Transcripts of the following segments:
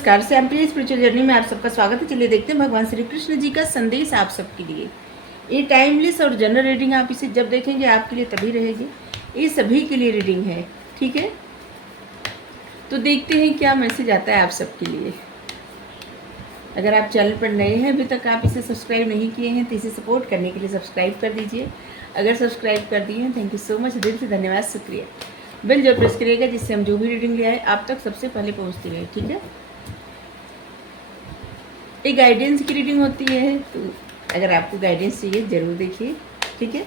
नमस्कार, सैम्पली spiritual journey में आप सबका स्वागत है। चलिए देखते हैं भगवान श्री कृष्ण जी का संदेश आप सबके लिए। ये टाइमलेस और जनरल रीडिंग आप इसे जब देखेंगे आपके लिए तभी रहेगी। ये सभी के लिए रीडिंग है, ठीक है। तो देखते हैं क्या मैसेज आता है आप सबके लिए। अगर आप चैनल पर नए हैं, अभी तक आप इसे सब्सक्राइब नहीं किए हैं, तो इसे सपोर्ट करने के लिए सब्सक्राइब कर दीजिए। अगर सब्सक्राइब कर दिए हैं, थैंक यू सो मच, दिल से धन्यवाद, शुक्रिया। बेल जो प्रेस करिएगा जिससे हम जो भी रीडिंग ले आए आप तक सबसे पहले पहुंचती रहे, ठीक है। एक गाइडेंस की रीडिंग होती है, तो अगर आपको गाइडेंस चाहिए ज़रूर देखिए, ठीक है।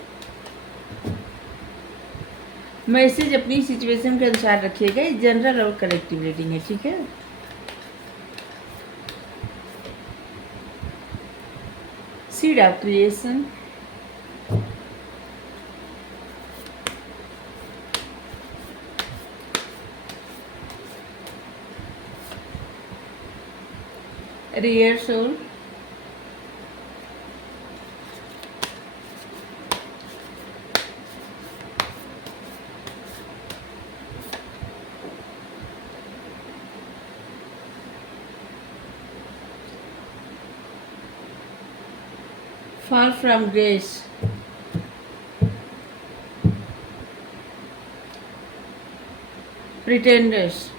मैसेज अपनी सिचुएशन के अनुसार रखिएगा। ये जनरल और कलेक्टिव रीडिंग है, ठीक है। Seed of creation, rare soul, fall from grace, pretenders.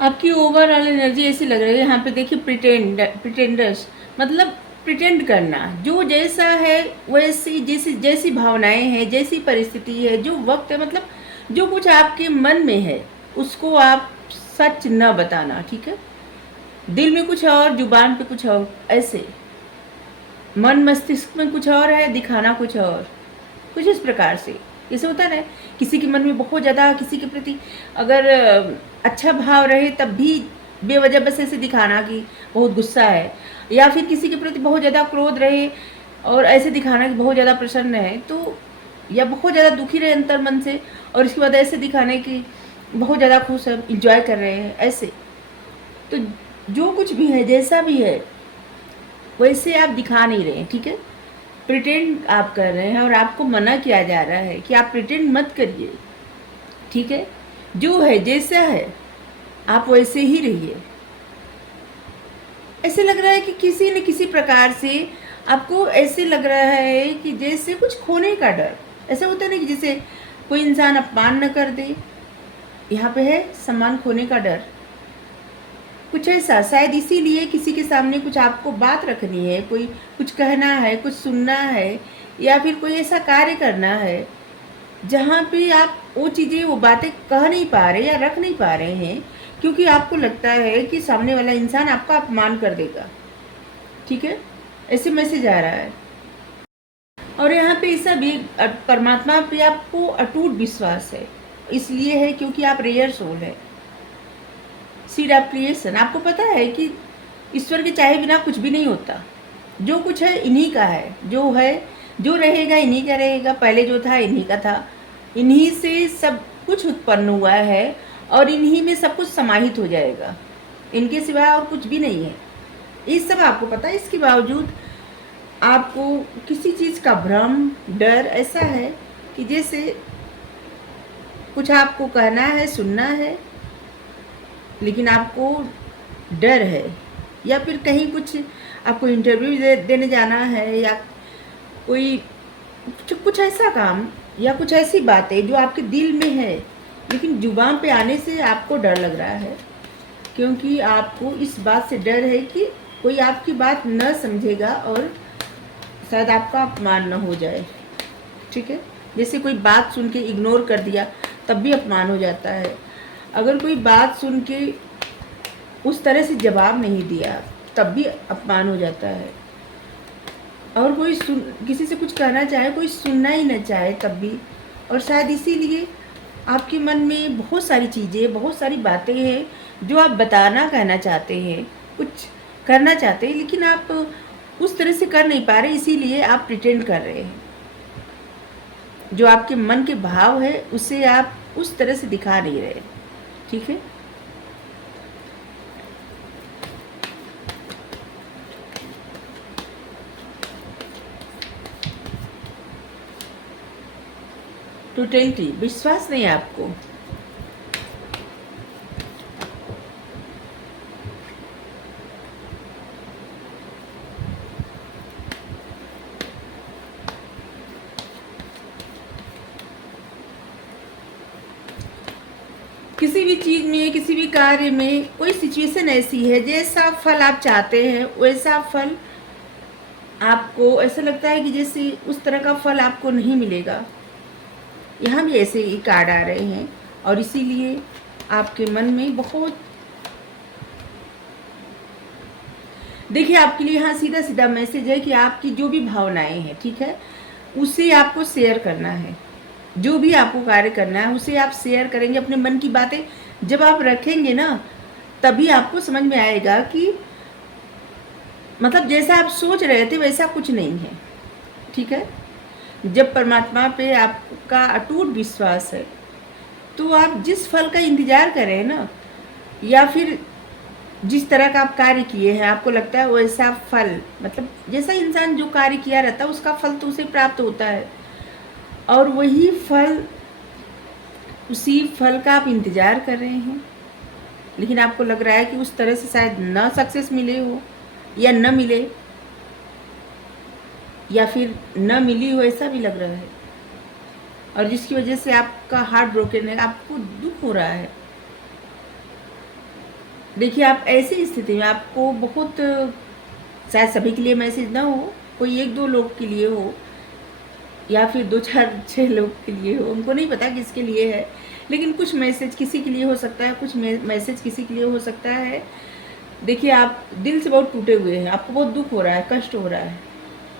आपकी ओवरऑल एनर्जी ऐसी लग रही है यहाँ पे, देखिए प्रिटेंडर्स मतलब प्रिटेंड करना। जो जैसा है वैसी जैसी भावनाएं हैं, जैसी परिस्थिति है, जो वक्त है, मतलब जो कुछ आपके मन में है उसको आप सच न बताना, ठीक है। दिल में कुछ और, जुबान पे कुछ और, ऐसे मन मस्तिष्क में कुछ और है, दिखाना कुछ और, कुछ इस प्रकार से। जैसे होता है ना, किसी के मन में बहुत ज़्यादा किसी के प्रति अगर अच्छा भाव रहे तब भी बेवजह बस ऐसे दिखाना कि बहुत गुस्सा है, या फिर किसी के प्रति बहुत ज़्यादा क्रोध रहे और ऐसे दिखाना कि बहुत ज़्यादा प्रसन्न है, तो या बहुत ज़्यादा दुखी रहे अंतर मन से और इसके बाद ऐसे दिखाने की बहुत ज़्यादा खुश है, इंजॉय कर रहे हैं, ऐसे। तो जो कुछ भी है, जैसा भी है, वैसे आप दिखा नहीं रहे हैं, ठीक है। प्रिटेंड आप कर रहे हैं और आपको मना किया जा रहा है कि आप प्रिटेंड मत करिए, ठीक है। जो है जैसा है आप वैसे ही रहिए। ऐसे लग रहा है कि किसी न किसी प्रकार से आपको ऐसे लग रहा है कि जैसे कुछ खोने का डर। ऐसा होता है ना कि जैसे कोई इंसान अपमान न कर दे, यहाँ पे है सम्मान खोने का डर, कुछ ऐसा। शायद इसीलिए किसी के सामने कुछ आपको बात रखनी है, कोई कुछ कहना है, कुछ सुनना है, या फिर कोई ऐसा कार्य करना है जहाँ पे आप वो चीज़ें, वो बातें कह नहीं पा रहे या रख नहीं पा रहे हैं, क्योंकि आपको लगता है कि सामने वाला इंसान आपका अपमान कर देगा, ठीक है। ऐसे मैसेज आ रहा है। और यहाँ पे ऐसा भी परमात्मा पे आपको अटूट विश्वास है, इसलिए है क्योंकि आप रेयर सोल है। सीड ऑफ क्रिएशन, आपको पता है कि ईश्वर के चाहे बिना कुछ भी नहीं होता। जो कुछ है इन्हीं का है, जो है जो रहेगा इन्हीं का रहेगा, पहले जो था इन्हीं का था, इन्हीं से सब कुछ उत्पन्न हुआ है और इन्हीं में सब कुछ समाहित हो जाएगा, इनके सिवा और कुछ भी नहीं है। ये सब आपको पता है, इसके बावजूद आपको किसी चीज़ का भ्रम, डर ऐसा है कि जैसे कुछ आपको कहना है, सुनना है, लेकिन आपको डर है, या फिर कहीं कुछ आपको इंटरव्यू देने जाना है, या कोई कुछ ऐसा काम या कुछ ऐसी बातें जो आपके दिल में है लेकिन जुबान पे आने से आपको डर लग रहा है, क्योंकि आपको इस बात से डर है कि कोई आपकी बात न समझेगा और शायद आपका अपमान न हो जाए, ठीक है। जैसे कोई बात सुन के इग्नोर कर दिया तब भी अपमान हो जाता है। अगर कोई बात सुन के उस तरह से जवाब नहीं दिया तब भी अपमान हो जाता है। और कोई किसी से कुछ कहना चाहे, कोई सुनना ही न चाहे तब भी। और शायद इसीलिए आपके मन में बहुत सारी चीज़ें, बहुत सारी बातें हैं जो आप बताना, कहना चाहते हैं, कुछ करना चाहते हैं, लेकिन आप उस तरह से कर नहीं पा रहे, इसीलिए आप प्रिटेंड कर रहे हैं। जो आपके मन के भाव है उसे आप उस तरह से दिखा नहीं रहे, ठीक है। टोटलिटी, विश्वास नहीं है आपको। किसी भी चीज़ में, किसी भी कार्य में कोई सिचुएशन ऐसी है, जैसा फल आप चाहते हैं वैसा फल आपको ऐसा लगता है कि जैसे उस तरह का फल आपको नहीं मिलेगा। यहाँ भी ऐसे ही कार्ड आ रहे हैं और इसीलिए आपके मन में बहुत, देखिए आपके लिए यहाँ सीधा सीधा मैसेज है कि आपकी जो भी भावनाएं हैं, ठीक है, उसे आपको शेयर करना है। जो भी आपको कार्य करना है उसे आप शेयर करेंगे। अपने मन की बातें जब आप रखेंगे ना, तभी आपको समझ में आएगा कि मतलब जैसा आप सोच रहे थे वैसा कुछ नहीं है, ठीक है। जब परमात्मा पे आपका अटूट विश्वास है तो आप जिस फल का इंतज़ार करें ना, या फिर जिस तरह का आप कार्य किए हैं आपको लगता है वैसा फल, मतलब जैसा इंसान जो कार्य किया रहता है उसका फल तो उसे प्राप्त होता है, और वही फल, उसी फल का आप इंतज़ार कर रहे हैं, लेकिन आपको लग रहा है कि उस तरह से शायद ना सक्सेस मिले हो या न मिले, या फिर न मिली हो, ऐसा भी लग रहा है, और जिसकी वजह से आपका हार्ट ब्रोकन है, आपको दुख हो रहा है। देखिए आप ऐसी स्थिति में आपको बहुत, शायद सभी के लिए मैसेज ना हो, कोई एक दो लोग के लिए हो या फिर 2 4 6 लोग के लिए हो, उनको नहीं पता किसके लिए है, लेकिन कुछ मैसेज किसी के लिए हो सकता है, कुछ मैसेज किसी के लिए हो सकता है। देखिए आप दिल से बहुत टूटे हुए हैं, आपको बहुत दुख हो रहा है, कष्ट हो रहा है,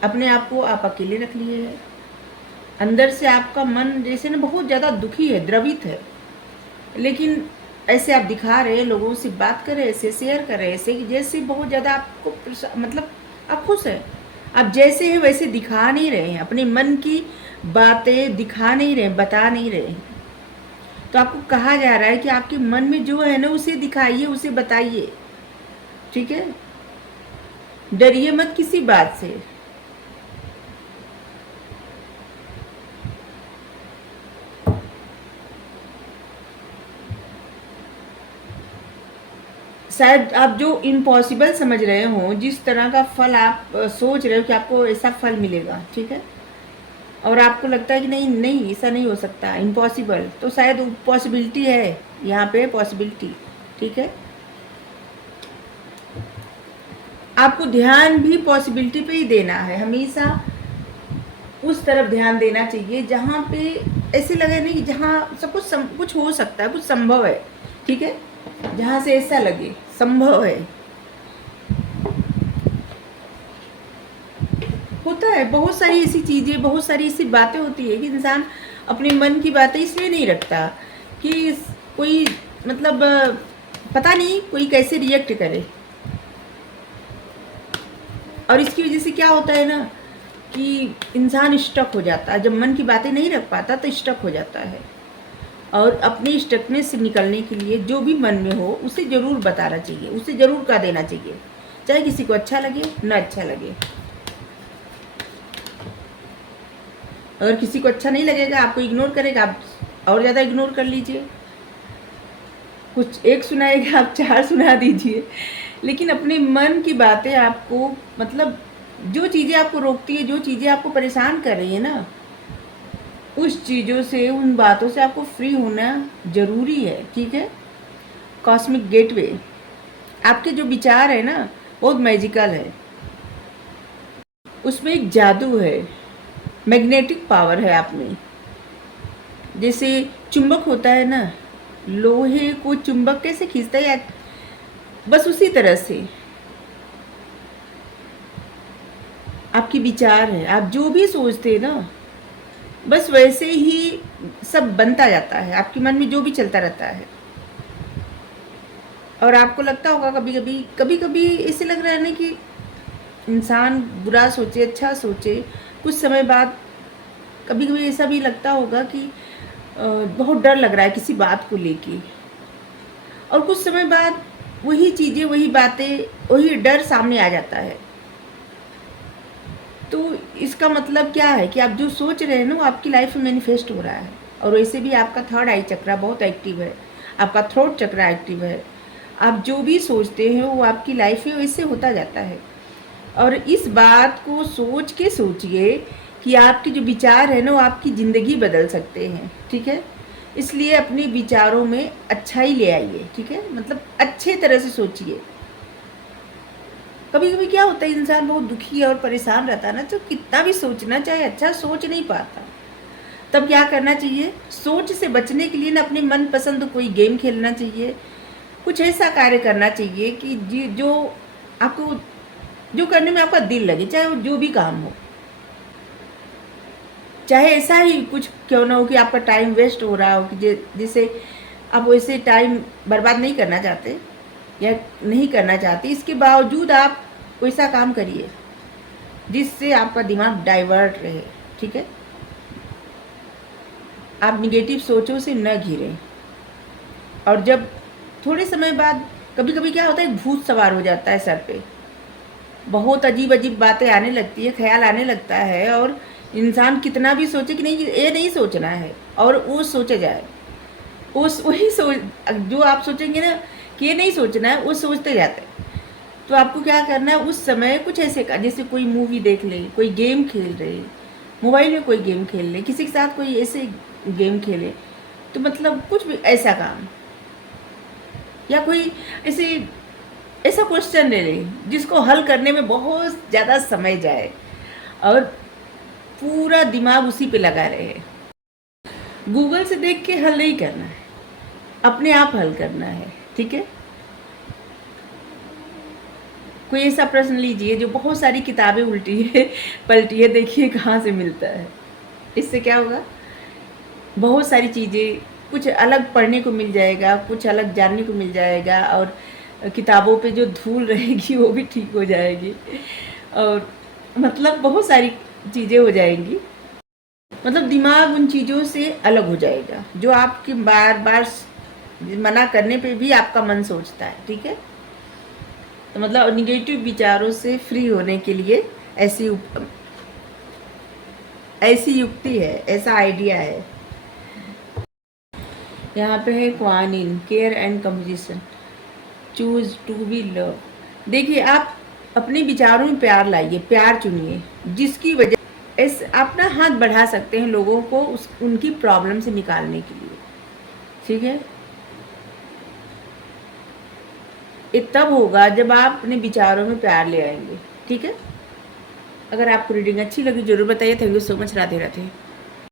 अपने आप को आप अकेले रख लिए हैं, अंदर से आपका मन जैसे ना बहुत ज़्यादा दुखी है, द्रवित है, लेकिन ऐसे आप दिखा रहे हैं, लोगों से बात कर रहे हैं, ऐसे शेयर कर रहे हैं, ऐसे कि जैसे बहुत ज़्यादा आपको मतलब आप खुश हैं, आप जैसे हैं वैसे दिखा नहीं रहे हैं, अपने मन की बातें दिखा नहीं रहे, बता नहीं रहे हैं। तो आपको कहा जा रहा है कि आपके मन में जो है ना उसे दिखाइए, उसे बताइए, ठीक है। डरिए मत किसी बात से। शायद आप जो इम्पॉसिबल समझ रहे हो, जिस तरह का फल आप सोच रहे हो कि आपको ऐसा फल मिलेगा, ठीक है, और आपको लगता है कि नहीं नहीं ऐसा नहीं हो सकता, इम्पॉसिबल, तो शायद पॉसिबिलिटी है, यहाँ पे पॉसिबिलिटी, ठीक है। आपको ध्यान भी पॉसिबिलिटी पे ही देना है, हमेशा उस तरफ ध्यान देना चाहिए जहाँ पे ऐसे लगे नहीं, जहाँ सब कुछ हो सकता है, कुछ संभव है, ठीक है, जहाँ से ऐसा लगे संभव है। होता है बहुत सारी ऐसी चीज़ें, बहुत सारी ऐसी बातें होती है कि इंसान अपने मन की बातें इसलिए नहीं रखता कि कोई मतलब पता नहीं कोई कैसे रिएक्ट करे, और इसकी वजह से क्या होता है ना कि इंसान स्टक हो जाता है, जब मन की बातें नहीं रख पाता तो स्टक हो जाता है। और अपने स्टकनेस से निकलने के लिए जो भी मन में हो उसे ज़रूर बताना चाहिए, उसे ज़रूर कह देना चाहिए, चाहे किसी को अच्छा लगे ना अच्छा लगे। अगर किसी को अच्छा नहीं लगेगा, आपको इग्नोर करेगा, आप और ज़्यादा इग्नोर कर लीजिए, कुछ एक सुनाएगा आप 4 सुना दीजिए, लेकिन अपने मन की बातें आपको, मतलब जो चीज़ें आपको रोकती है, जो चीज़ें आपको परेशान कर रही है ना, उस चीज़ों से, उन बातों से आपको फ्री होना ज़रूरी है, ठीक है। कॉस्मिक गेटवे, आपके जो विचार है ना बहुत मैजिकल है, उसमें एक जादू है, मैग्नेटिक पावर है आप में। जैसे चुंबक होता है ना, लोहे को चुंबक कैसे खींचता है, बस उसी तरह से आपकी विचार है, आप जो भी सोचते हैं ना बस वैसे ही सब बनता जाता है, आपके मन में जो भी चलता रहता है। और आपको लगता होगा कभी कभी ऐसे लग रहा है ना कि इंसान बुरा सोचे अच्छा सोचे, कुछ समय बाद कभी कभी ऐसा भी लगता होगा कि बहुत डर लग रहा है किसी बात को लेके, और कुछ समय बाद वही चीज़ें, वही बातें, वही डर सामने आ जाता है। तो इसका मतलब क्या है कि आप जो सोच रहे हैं ना वो आपकी लाइफ में मैनिफेस्ट हो रहा है। और वैसे भी आपका थर्ड आई चक्रा बहुत एक्टिव है, आपका थ्रोट चक्रा एक्टिव है, आप जो भी सोचते हैं वो आपकी लाइफ में वैसे होता जाता है। और इस बात को सोच के सोचिए कि आपके जो विचार है ना वो आपकी ज़िंदगी बदल सकते हैं, ठीक है। इसलिए अपने विचारों में अच्छाई ले आइए, ठीक है, मतलब अच्छे तरह से सोचिए। कभी कभी क्या होता है, इंसान बहुत दुखी और परेशान रहता है ना, तो कितना भी सोचना चाहे अच्छा सोच नहीं पाता। तब क्या करना चाहिए, सोच से बचने के लिए ना अपने मनपसंद कोई गेम खेलना चाहिए, कुछ ऐसा कार्य करना चाहिए कि जो आपको, जो करने में आपका दिल लगे, चाहे वो जो भी काम हो, चाहे ऐसा ही कुछ क्यों ना हो कि आपका टाइम वेस्ट हो रहा हो, कि जिसे आप वैसे टाइम बर्बाद नहीं करना चाहते या नहीं करना चाहते, इसके बावजूद आप वैसा काम करिए जिससे आपका दिमाग डाइवर्ट रहे, ठीक है। आप निगेटिव सोचों से न घिरें। और जब थोड़े समय बाद कभी कभी क्या होता है, भूत सवार हो जाता है सर पे, बहुत अजीब अजीब बातें आने लगती है, ख्याल आने लगता है, और इंसान कितना भी सोचे कि नहीं ये नहीं सोचना है, और वो सोचे जाए, उस वही सोच जो आप सोचेंगे ना कि ये नहीं सोचना है, वो सोचते जाते हैं। तो आपको क्या करना है, उस समय कुछ ऐसे का, जैसे कोई मूवी देख ले, कोई गेम खेल रहे, मोबाइल में कोई गेम खेल ले, किसी के साथ कोई ऐसे गेम खेले, तो मतलब कुछ भी ऐसा काम, या कोई ऐसे ऐसा क्वेश्चन ले ले जिसको हल करने में बहुत ज़्यादा समय जाए और पूरा दिमाग उसी पे लगा रहे। गूगल से देख के हल नहीं करना है, अपने आप हल करना है, ठीक है। कोई ऐसा प्रश्न लीजिए जो बहुत सारी किताबें उल्टी है पलटी है, देखिए कहाँ से मिलता है। इससे क्या होगा, बहुत सारी चीज़ें, कुछ अलग पढ़ने को मिल जाएगा, कुछ अलग जानने को मिल जाएगा, और किताबों पे जो धूल रहेगी वो भी ठीक हो जाएगी, और मतलब बहुत सारी चीज़ें हो जाएंगी। मतलब दिमाग उन चीज़ों से अलग हो जाएगा जो आपकी बार बार मना करने पे भी आपका मन सोचता है, ठीक है। तो मतलब निगेटिव विचारों से फ्री होने के लिए ऐसी युक्ति है, ऐसा आइडिया है। यहाँ पे है क्वान in care and composition, choose to be love. देखिए, आप अपने विचारों में प्यार लाइए, प्यार चुनिए, जिसकी वजह आप ना हाथ बढ़ा सकते हैं लोगों को उनकी प्रॉब्लम से निकालने के लिए, ठीक है। ये तब होगा जब आप अपने विचारों में प्यार ले आएंगे, ठीक है। अगर आपको रीडिंग अच्छी लगी जरूर बताइए। Thank you so much. Radhe Radhe.